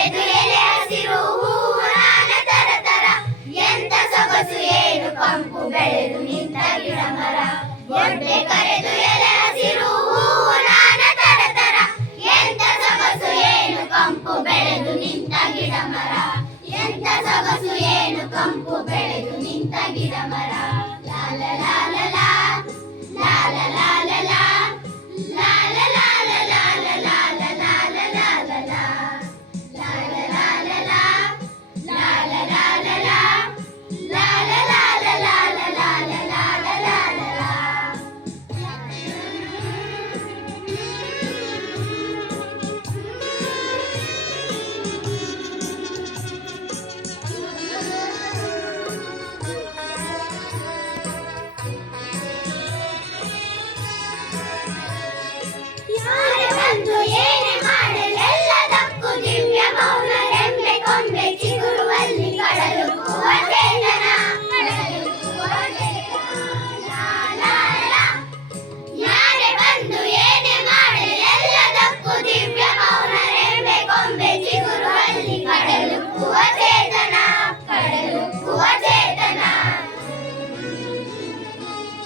ಬೆಳೆದು ಎಲೆ ಹಸಿರು ಹೂರಾನ ತರ ತರ ಎಂತ ಸೊಗಸು ಏನು ಕಂಪು ಬೆಳೆದು ನಿಂತ ಗಿಡ ಮರ ಒಡ್ಡೆ ಕರೆದು ಎಲೆ ಹಸಿರು ಹೂರಾನ ತರ ತರ. ಎಂತ ಸೊಗಸು ಏನು ಕಂಪು ಬೆಳೆದು ನಿಂತ ಗಿಡ ಮರ. ಎಂತ ಸೊಗಸು ಏನು ಕಂಪು ಬೆಳೆದು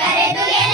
ಕರೆದು ಎಲೆ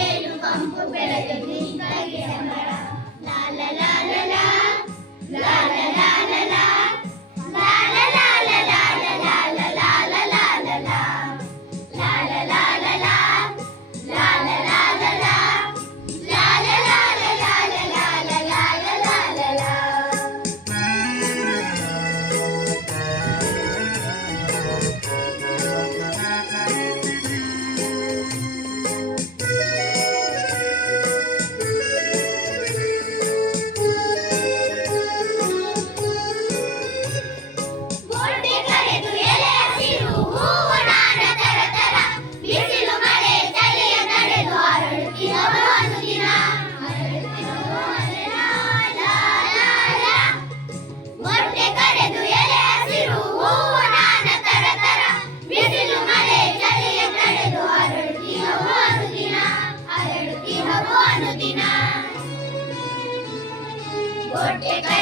ఏలు కంపు పెడదు నిష్కరి సమర లా లా లా. లా లా లా. porque cae